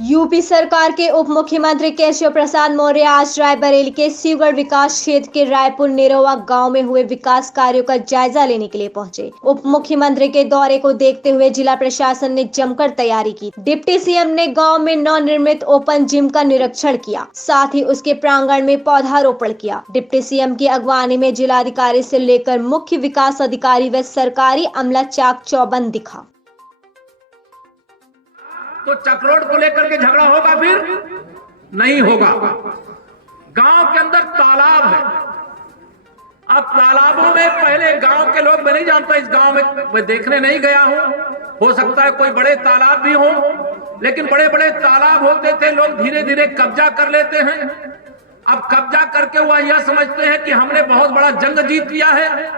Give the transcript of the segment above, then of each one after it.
UP सरकार के उप मुख्यमंत्री केशव प्रसाद मौर्य आज रायबरेली के शिवगढ़ विकास क्षेत्र के रायपुर निरोवा गांव में हुए विकास कार्यों का जायजा लेने के लिए पहुंचे। उप मुख्यमंत्री के दौरे को देखते हुए जिला प्रशासन ने जमकर तैयारी की। डिप्टी सीएम ने गांव में नवनिर्मित ओपन जिम का निरीक्षण किया, साथ ही उसके प्रांगण में पौधारोपण किया। डिप्टी सीएम की अगवानी में जिलाधिकारी से लेकर मुख्य विकास अधिकारी व सरकारी अमला चाक चौबंद दिखा। तो चक्रोड को लेकर के झगड़ा होगा, फिर नहीं होगा। गांव के अंदर तालाब है। अब तालाबों में पहले गांव के लोग, मैं नहीं जानता इस गांव में, मैं देखने नहीं गया हूं, हो सकता है कोई बड़े तालाब भी हो, लेकिन बड़े बड़े तालाब होते थे, लोग धीरे धीरे कब्जा कर लेते हैं। अब कब्जा करके वह यह समझते हैं कि हमने बहुत बड़ा जंग जीत लिया है।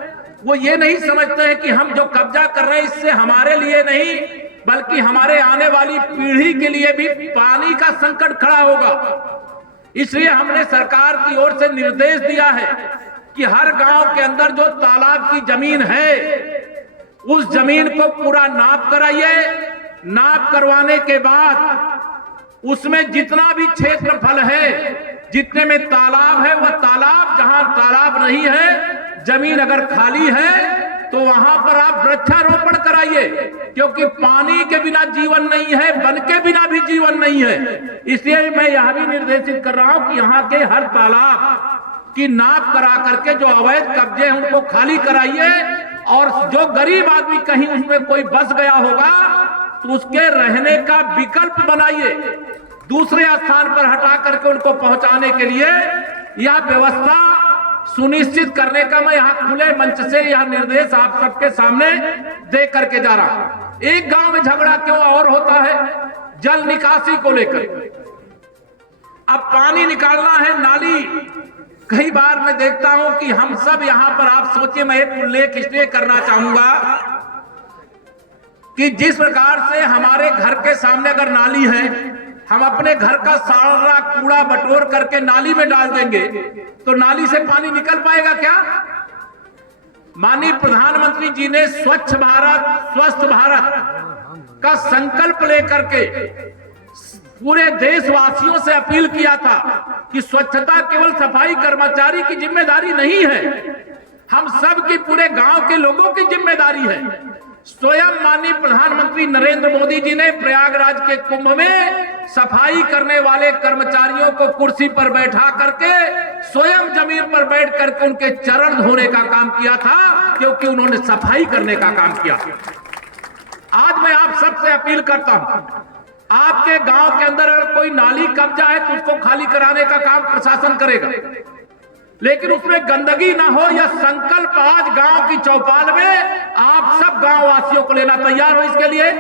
वो ये नहीं समझते हैं कि हम जो कब्जा कर रहे हैं इससे हमारे लिए नहीं बल्कि हमारे आने वाली पीढ़ी के लिए भी पानी का संकट खड़ा होगा। इसलिए हमने सरकार की ओर से निर्देश दिया है कि हर गांव के अंदर जो तालाब की जमीन है उस जमीन को पूरा नाप कराइए। नाप करवाने के बाद उसमें जितना भी क्षेत्रफल है, जितने में तालाब है, वह तालाब, जहां तालाब नहीं है, जमीन अगर खाली है तो वहां पर आप वृक्षारोपण कराइए, क्योंकि पानी के बिना जीवन नहीं है, वन के बिना भी जीवन नहीं है। इसलिए मैं यह भी निर्देशित कर रहा हूं कि यहाँ के हर तालाब की नाप करा करके जो अवैध कब्जे हैं उनको खाली कराइए, और जो गरीब आदमी कहीं उसमें कोई बस गया होगा तो उसके रहने का विकल्प बनाइए। दूसरे स्थान पर हटा करके उनको पहुंचाने के लिए यह व्यवस्था सुनिश्चित करने का मैं यहाँ खुले मंच से यह निर्देश आप सबके सामने दे करके जा रहा हूं। एक गांव में झगड़ा क्यों और होता है? जल निकासी को लेकर। अब पानी निकालना है, नाली, कई बार मैं देखता हूं कि हम सब यहां पर, आप सोचिए, मैं एक उल्लेख इसलिए करना चाहूंगा कि जिस प्रकार से हमारे घर के सामने अगर नाली है, हम अपने घर का सारा कूड़ा बटोर करके नाली में डाल देंगे तो नाली से पानी निकल पाएगा क्या? माननीय प्रधानमंत्री जी ने स्वच्छ भारत, स्वस्थ भारत का संकल्प लेकर के पूरे देशवासियों से अपील किया था कि स्वच्छता केवल सफाई कर्मचारी की जिम्मेदारी नहीं है, हम सब की, पूरे गांव के लोगों की जिम्मेदारी है। स्वयं माननीय प्रधानमंत्री नरेंद्र मोदी जी ने प्रयागराज के कुंभ में सफाई करने वाले कर्मचारियों को कुर्सी पर बैठा करके स्वयं जमीन पर बैठ करके उनके चरण धोने का काम किया था, क्योंकि उन्होंने सफाई करने का काम किया। आज मैं आप सबसे अपील करता हूं, आपके गांव के अंदर अगर कोई नाली कब्जा है तो उसको खाली कराने का काम प्रशासन करेगा, लेकिन उसमें गंदगी ना हो, यह संकल्प आज गांव की चौपाल में आप सब गांव वासियों को लेना तैयार हो इसके लिए।